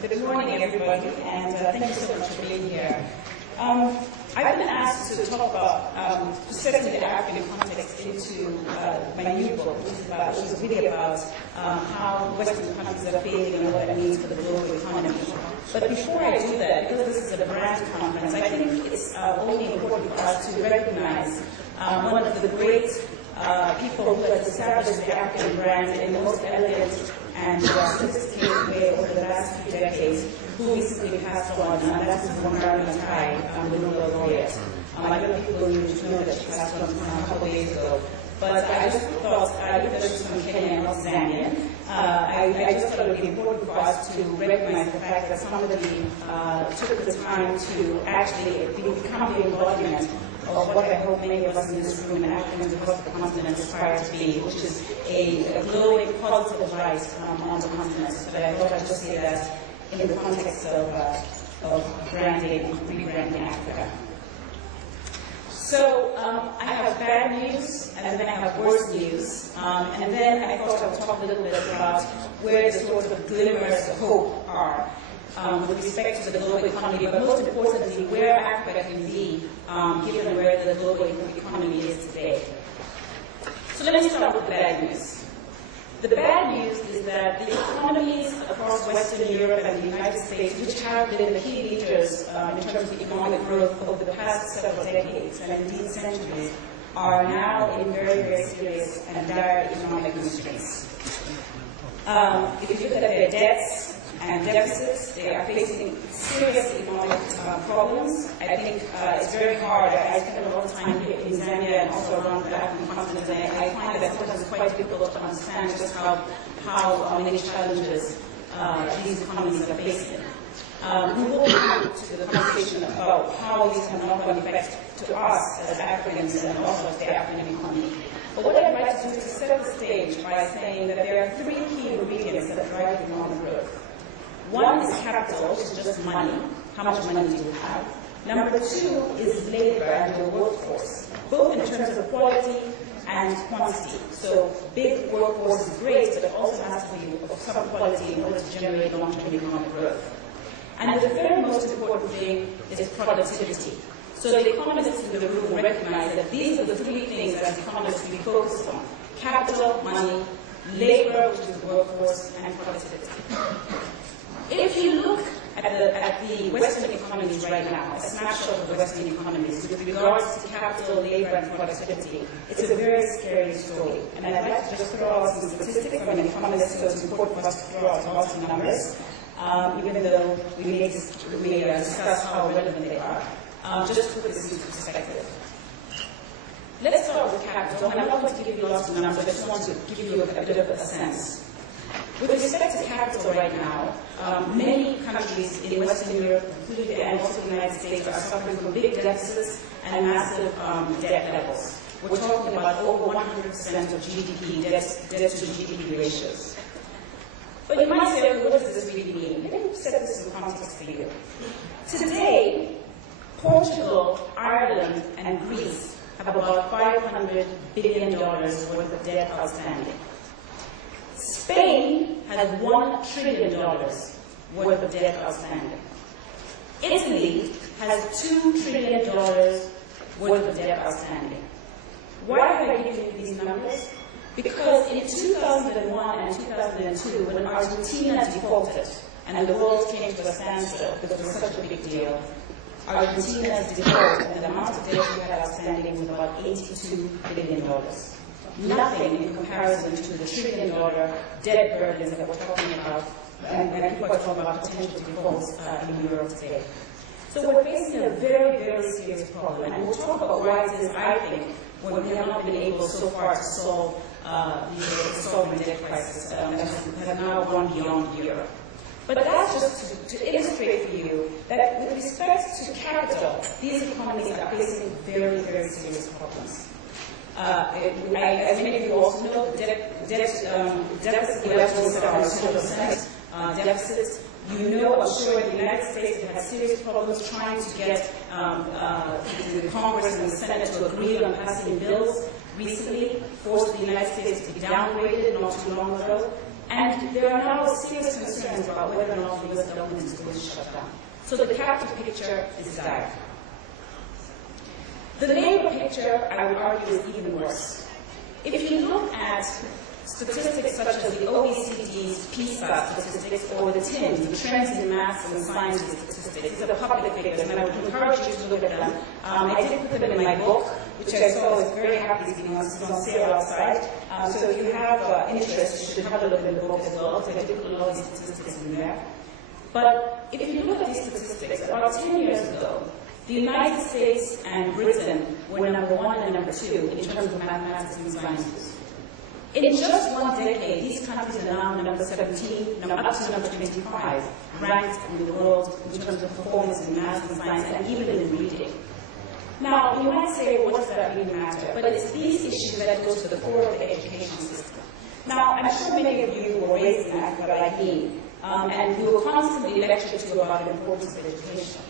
Good morning, everybody, and thank you so much for being here. I've been asked to talk about, to set the African context into my new book, which is really about how Western countries are failing and what it means for the global economy. But before I do that, because this is a brand conference, I think it's only important for us to recognize one of the great people who has established the African brand in the most elegant and sophisticated way over the last few decades, who recently passed on, and that's Dambisa Moyo, the Nobel laureate. I don't know if people need to know that she passed on a couple of days ago. But I just thought, even though she's from Kenya and not Zambian, I just thought it would be important for us to recognize the fact that somebody took the time to actually become the embodiment of what I hope many of us in this room and Africans across the continent aspire to be, which is a glowing, positive light on the continent. But I thought I'd just say that in the context of branding and rebranding Africa. So I have bad news, and then I have worse news, and then I thought I would talk a little bit about where the sort of glimmers of hope are with respect to the global economy, but most importantly, where Africa can be given where the global economy is today. So let me start with the bad news. The bad news is that the economies across Western Europe and the United States, which have been the key leaders in terms of economic growth over the past several decades and indeed centuries, are now in very, very serious and dire economic constraints. If you look at their debts and deficits, they are facing serious economic problems. I think it's very hard. I spend a lot of time here in Zambia and also around the African continent, and I find that sometimes it's quite difficult to understand just how many challenges these economies are facing. We will come to the conversation about how these have knock-on effects to us as Africans and also as the African economy. But what I'd like to do is to set the stage by saying that there are three key ingredients that drive economic growth. One is capital, which is just money. How much money do you have? Number two is labor and your workforce, both in terms of quality and quantity. So big workforce is great, but it also has to be of some quality in order to generate long-term economic growth. And the third most important thing is productivity. So the economists in the room recognize that these are the three things that as economists we focus on: capital, money, labor, which is workforce, and productivity. If you look at the Western economies right now, a snapshot of the Western economies with regards to capital, labor, and productivity, it's a very scary story. And I'd like to just throw out some statistics from an economist, so it's important for us to throw out some numbers, even though we may discuss how relevant they are, just to put this into perspective. Let's start with capital, and I'm not going to give you lots of numbers, I just want to give you a bit of a sense. With respect to capital right now, many countries in Western Europe, including and also the United States, are suffering from big deficits and massive debt levels. We're talking about over 100% of GDP, debt to GDP ratios. But you might say, well, what does this really mean? Let me set this in context for you. Today, Portugal, Ireland, and Greece have about $500 billion worth of debt outstanding. Spain has $1 trillion worth of debt outstanding. Italy has $2 trillion worth of debt outstanding. Why am I giving you these numbers? Because in 2001 and 2002, when Argentina defaulted and the world came to a standstill because it was such a big deal, Argentina's default and the amount of debt we had outstanding was about $82 billion. Nothing in comparison to the $1 trillion debt burdens that we're talking about, and people are talking about potential defaults in Europe today. So we're facing a very, very serious problem, and we'll talk about why it is, I think, when we have not been able so far to solve the sovereign debt crisis that has now gone beyond Europe. But that's just to illustrate for you that with respect to capital, these economies are facing very, very serious problems. As many of you also know, deficit levels are 2% deficits. You know, I'm sure the United States have had serious problems trying to get the Congress and the Senate to agree on passing bills recently, forced the United States to be downgraded not too long ago. And there are now serious concerns about whether or not the US government is going to shut down. So the capital picture is dire. The labor picture, I would argue, is even worse. If you look at statistics such as the OECD's PISA statistics or the TIMSS, the Trends in Maths and Science statistics, these are public figures, and I would encourage you to look at them. I did put them in my book, which I saw was very happy to be on sale outside. So if you have interest, you should have a look at the book as well, because I did put all these statistics in there. But if you look at these statistics, about 10 years ago, the United States and Britain were number 1 and number 2 in terms of mathematics and sciences. In just one decade, these countries are now number 17, up to number 25, ranked in the world in terms of performance in math and science, and even in reading. Now, you might say, what does that really matter? But it's these issues that go to the core of the education system. Now, I'm sure many of you were raised in Africa like me, and we were constantly lectured to about the importance of education.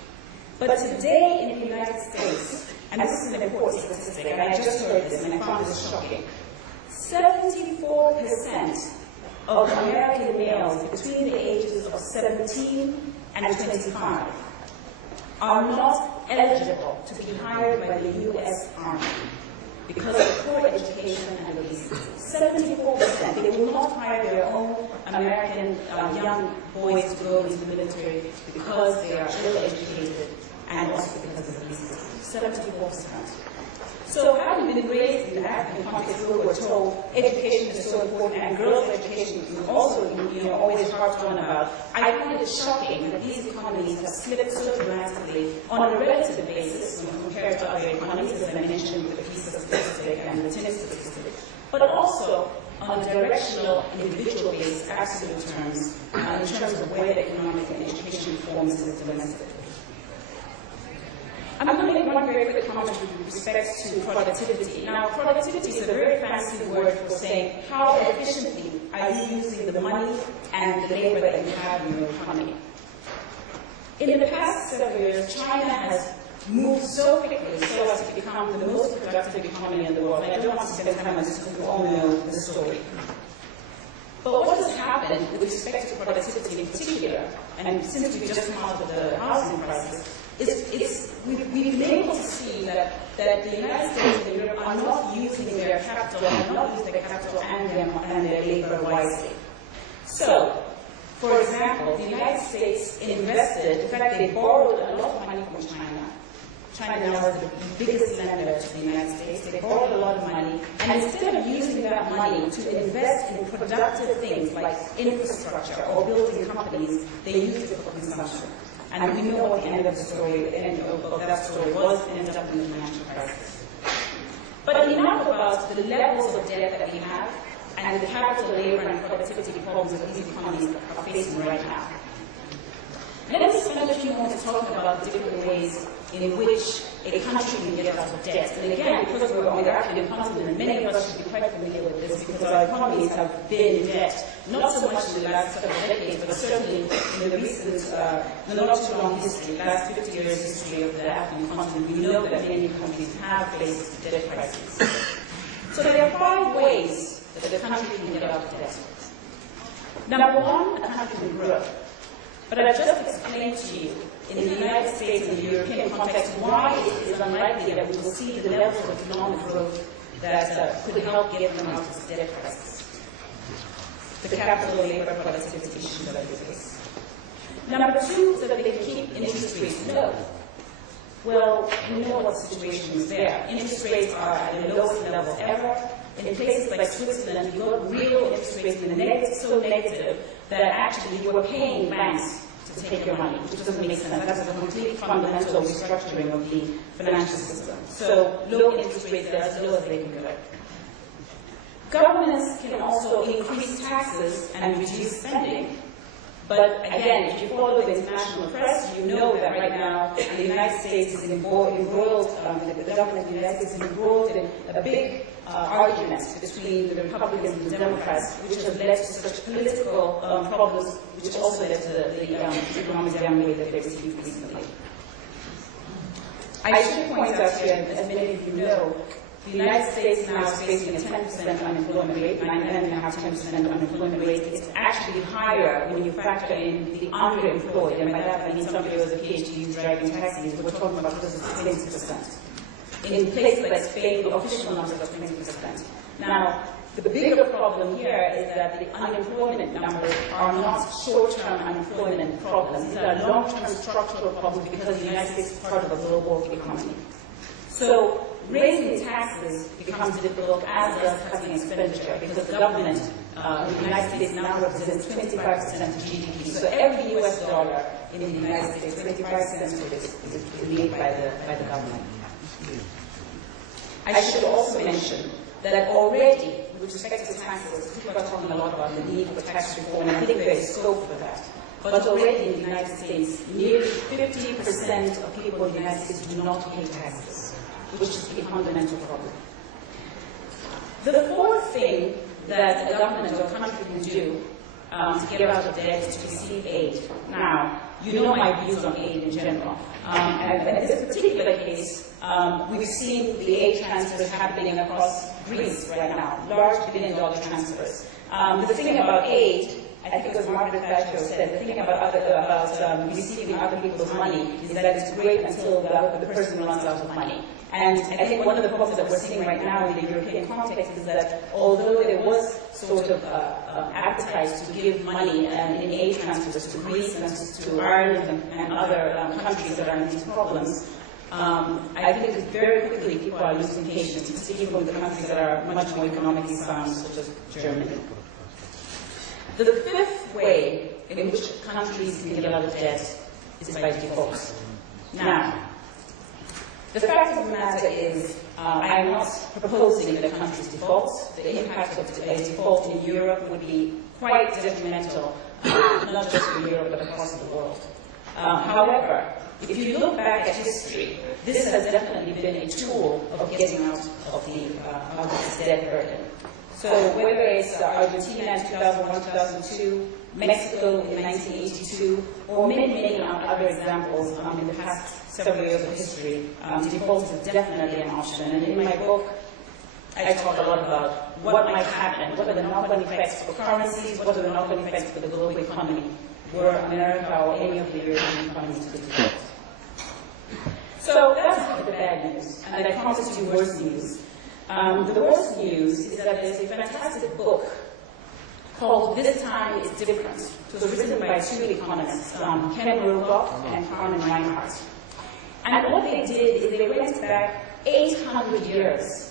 But today in the United States, and this is an important statistic, and I just heard this and I found this shocking, 74% of American males between the ages of 17 and 25 are not eligible to be hired by the U.S. Army because of poor education and obesity. 74%. They will not hire their own American young boys to go into the military because they are ill-educated and also because of obesity. 74%. So having been raised in the African context where we're told education is so important and girls' education is also always harped on about, I find it shocking that these economies have slipped so dramatically on a relative basis when compared to other economies, as I mentioned with the PISA statistic and the TIMSS statistic, but also on a directional, individual-based, absolute terms, in terms of where the economic and education performance is domestically. I'm going to make one very quick comment with respect to productivity. Now, productivity is a very fancy word for saying how efficiently are you using the money and the labor that you have in your economy. In the past several years, China has moved so quickly so as to become the most productive economy in the world. And I don't want to spend time on this because we all know the story. But what has happened with respect to productivity in particular, and since we've just come out of the housing crisis, we've been able to see that the United States and Europe are not using their capital, and not using their capital and their labor wisely. So, for example, the United States invested, in fact, they borrowed a lot of money from China. China now is the biggest lender to the United States. They borrowed a lot of money, and instead of using that money to invest in productive things like infrastructure or building companies, they used it for consumption. And we know what the end of the story, the end of that story was, and ended up in the financial crisis. But enough about the levels of debt that we have and the capital, labor, and productivity problems that these economies are facing right now. Let us spend a few moments talking about the different ways in which a country can get out of debt. And again, because we're on the African continent, many of us should be quite familiar with this because our economies have been in debt, not so much in the last several decades, but certainly in the recent, not too long history, last 50 years history of the African continent, we know that many countries have faced debt crises. So there are 5 ways that the country can get out of debt. Number 1, a country can grow. But I've just explained to you, in the United States and the European context, why it is unlikely that we will see the levels of economic growth that could help get them out of the debt crisis. The capital, labor, productivity issues that we face. Number 2 is that they can keep interest rates low. Well, we know what the situation is there. Interest rates are at the lowest level ever. In places like Switzerland, you got real interest rates in the negative, so negative that actually you were paying banks to take your money, which doesn't make sense. That's a complete fundamental restructuring of the financial system. So low interest rates are as low as they can go. Governments can also increase taxes and reduce spending. But again, if you follow the international press, you know that right now the United States is embroiled, the government of the United States is embroiled in a big argument between the Republicans and the Democrats, which has led to such political problems, which also led to the economic downgrade that they've received recently. I should point out here, as many of you know, The United States now is facing a 10% unemployment rate, 9.5–10% unemployment rate. It's actually higher when you factor in the underemployed, and by that I mean somebody who has a PhD who's driving taxis. We're talking about close to 20%. In places like Spain, the official numbers are 20%. Now, the bigger problem here is that the unemployment numbers are not short-term unemployment problems. These are long-term structural problems because the United States is part of a global economy. So raising taxes becomes difficult, as does cutting expenditure, because the government in the United States now represents 25% of GDP. So every US dollar in the United States, 25% of it is made by the government. I should also mention that already, with respect to taxes, people are talking a lot about the need for tax reform, and I think there is scope for that. But already in the United States, nearly 50% of people in the United States do not pay taxes, which is a fundamental problem. The fourth thing that a government or country can do to get out of debt is to receive aid. Now, you know my views on aid in general. And in this particular case, we've seen the aid transfers happening across Greece right now, large billion-dollar transfers. The thing about aid, I think it was Margaret Thatcher said, the thing about receiving other people's money is that it's great until the person runs out of money. And I think one of the problems that we're seeing right now in the European context is that although there was sort of appetite to give money in aid transfers to Greece and to Ireland and other countries that are in these problems, I think that very quickly people are losing patience, particularly from the countries that are much more economically sound, such as Germany. The fifth way in which countries can get out of debt is by default. Now, the fact of the matter is, I am not proposing that countries default. The impact of a default in Europe would be quite detrimental, not just for Europe, but across the world. However, if you look back at history, this has definitely been a tool of getting out of this debt burden. So whether it's Argentina in 2001, 2002, Mexico in 1982, or many other examples in the past several years of history, default is definitely an option. And in my book, I talk a lot about what might happen, what are the knock-on effects for currencies, what are the knock-on effects for the global economy, were America or any of the European economies to default. So that's the bad news, and I promised you worse news. The worst news is that there's a fantastic book called This Time is Different. It was written by two economists, Ken Rogoff and Carmen Reinhardt. And what they did is they went back 800 years,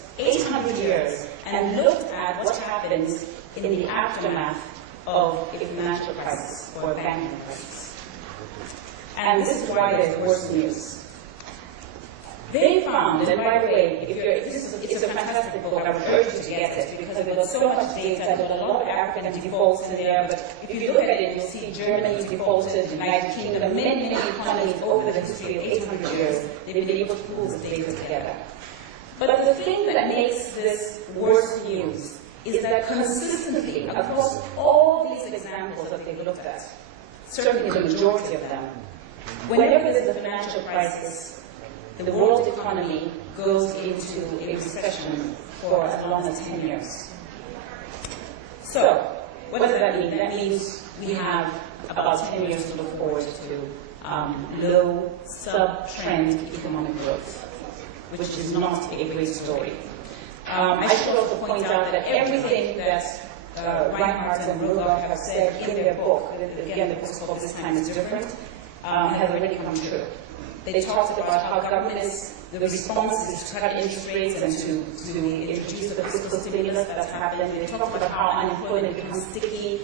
and looked at what happens in the aftermath of a financial crisis or a banking crisis. And this is why there's worse news. They found, and by the way, it's a fantastic book, I would urge you to get it, because there was so much data, there were a lot of African defaults in there, but if you look at it, you'll see Germany defaulted, the United Kingdom, many economies over the history of 800 years, they've been able to pull this data together. But the thing that makes this worse news is that consistently, across all these examples that they've looked at, certainly the majority of them, whenever there's a financial crisis, the world economy goes into a recession for as long as 10 years. So, what does that mean? That means we have about 10 years to look forward to low, sub-trend economic growth, which is not a great story. I should also point out that everything that Reinhardt and Rogoff have said in their book, again, the book is called This Time is Different, has already come true. They talked about how the response is to cut interest rates and to introduce the fiscal stimulus that's happened. They talked about how unemployment becomes sticky.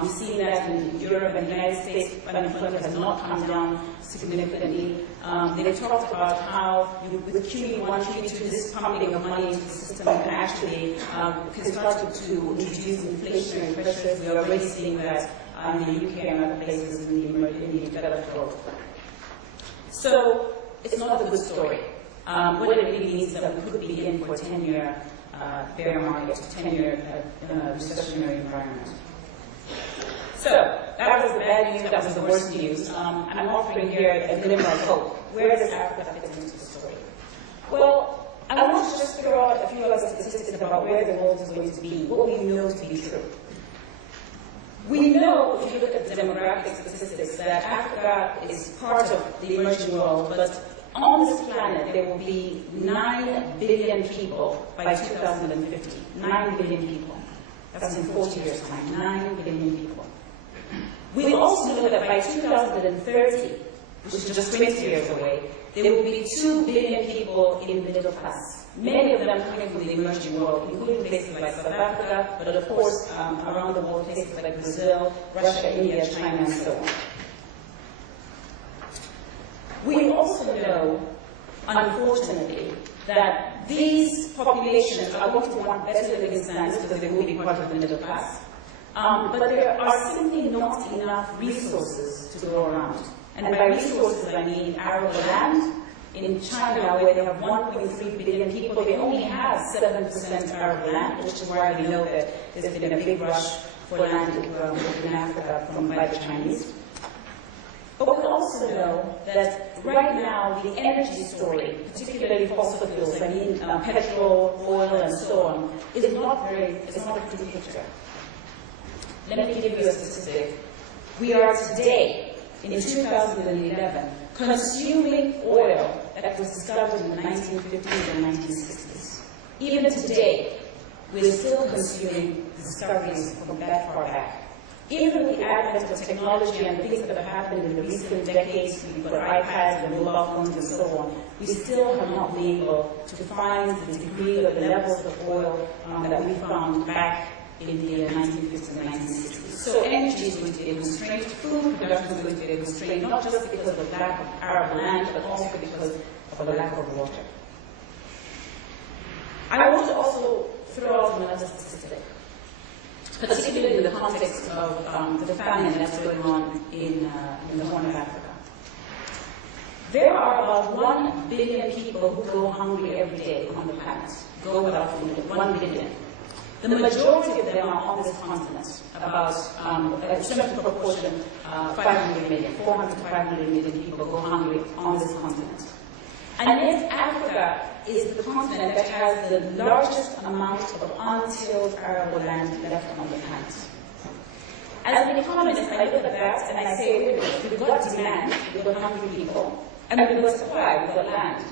We've seen that in Europe and the United States, unemployment has not come down significantly. They talked about how with QE1, QE2, this pumping of money into the system can actually can start to introduce inflationary pressures. We are already seeing that in the UK and other places in the developed world. So it's not a good story. What it really means is that we could be in for a 10-year bear market, 10-year recessionary environment. So that was the bad news, that was the worst news. I'm offering here a glimmer of hope. Where does Africa fit into the story? Well, I want to just throw out a few other statistics about where the world is going to be, what we know to be true. We know, if you look at the demographic statistics, that Africa is part of the emerging world, but on this planet there will be 9 billion people by 2050. 9 billion people. That's in 40 years' time. 9 billion people. We also know that by 2030, which is just 20 years away, there will be 2 billion people in the middle class. Many of them coming from the emerging world, including places like South Africa, but of course around the world, places like Brazil, Russia, India, China, and so on. We also know, unfortunately, that these populations are going to want better living standards because they will be part of the middle class. But there are simply not enough resources to go around. And by resources, I mean arable land. In China, where they have 1.3 billion people, they only have 7% arable land, which is why we know that there's been a big rush for land in Africa by the Chinese. But we also know that right now, the energy story, particularly fossil fuels, I mean petrol, oil, and so on, is not a pretty picture. Let me give you a statistic. We are today, in 2011, consuming oil that was discovered in the 1950s and 1960s. Even today, we're still consuming discoveries from that far back. Even with the advent of technology and things that have happened in the recent decades, we've got iPads and mobile phones and so on, we still have not been able to find the degree or the levels of oil that we found back in the 1950s and 1960s. So energy is going to be a constraint, food production is going to be a constraint, not just because of the lack of arable land, but also because of the lack of water. I want to also throw out another statistic, particularly in the context of the famine that's going on in the Horn of Africa. There are about 1 billion people who go hungry every day on the planet, go without food, 1 billion. The majority of them are on this continent, about a similar proportion, 500 million, 400 to 500 million people go hungry on this continent. And yet Africa is the continent that has the largest amount of untilled arable land left on the planet. As an economist, I look at that and I say, we've got demand, we've got hungry people, and we've got supply, we've got land.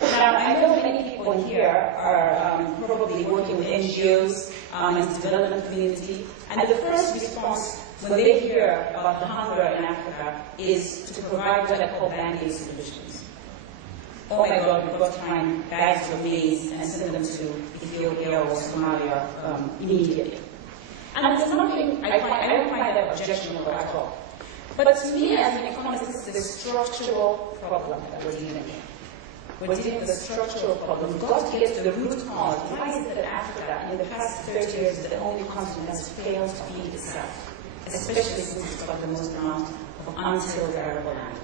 Now, I know many people here are probably working with NGOs and the development community, and the first response when they hear about the hunger in Africa is to provide what I call band-aid solutions. Oh my God, we've got to find bags of maize and send them to Ethiopia or Somalia immediately. And there's nothing, I don't find that objectionable at all. But to me, as an economist, this is a structural problem that we're dealing with. We're dealing with a structural problem. We've got to get to the root cause. Why is it that Africa, in the past 30 years, is the only continent that has failed to feed itself, especially since it's got the most amount of untilled arable land?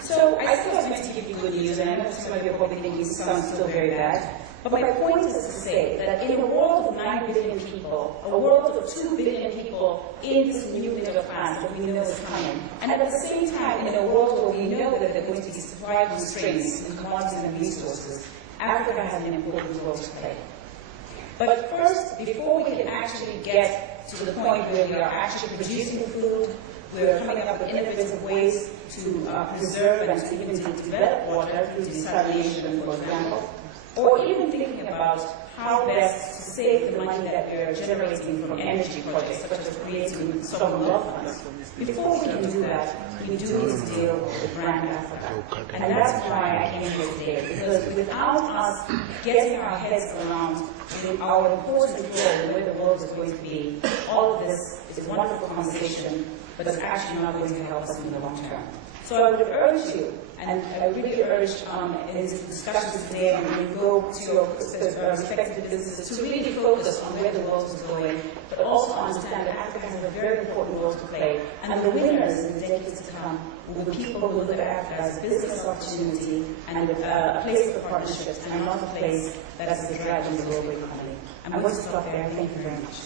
So I still was meant to give you good news, and I know some of you are probably thinking it sounds still very bad. But my point is to say that in a world of 9 billion people, a world of 2 billion people in this new middle class that we know is coming, and at the same time in a world where we know that there are going to be supply constraints in commodities and resources, Africa has an important role to play. But first, before we can actually get to the point where we are actually producing food, we're coming up with innovative ways to preserve and to even to develop water through desalination, for example, or even thinking about how best to save the money that we're generating from energy projects, such as creating sovereign wealth funds. Before we can do that, we do need to deal with brand Africa. And that's why I came here today, because without us getting our heads around our important role and where the world is going to be, all of this is a wonderful conversation, but it's actually not going to help us in the long term. So I would urge you, and I really urge in these discussions today, and when you go to your respective businesses, to really focus on where the world is going, but also understand that Africa has a very important role to play. And the winners in the decades to come will be people who look at Africa as a business opportunity and a place for partnerships, and not a place that is a drag on the global economy. I'm going to stop there. Thank you very much.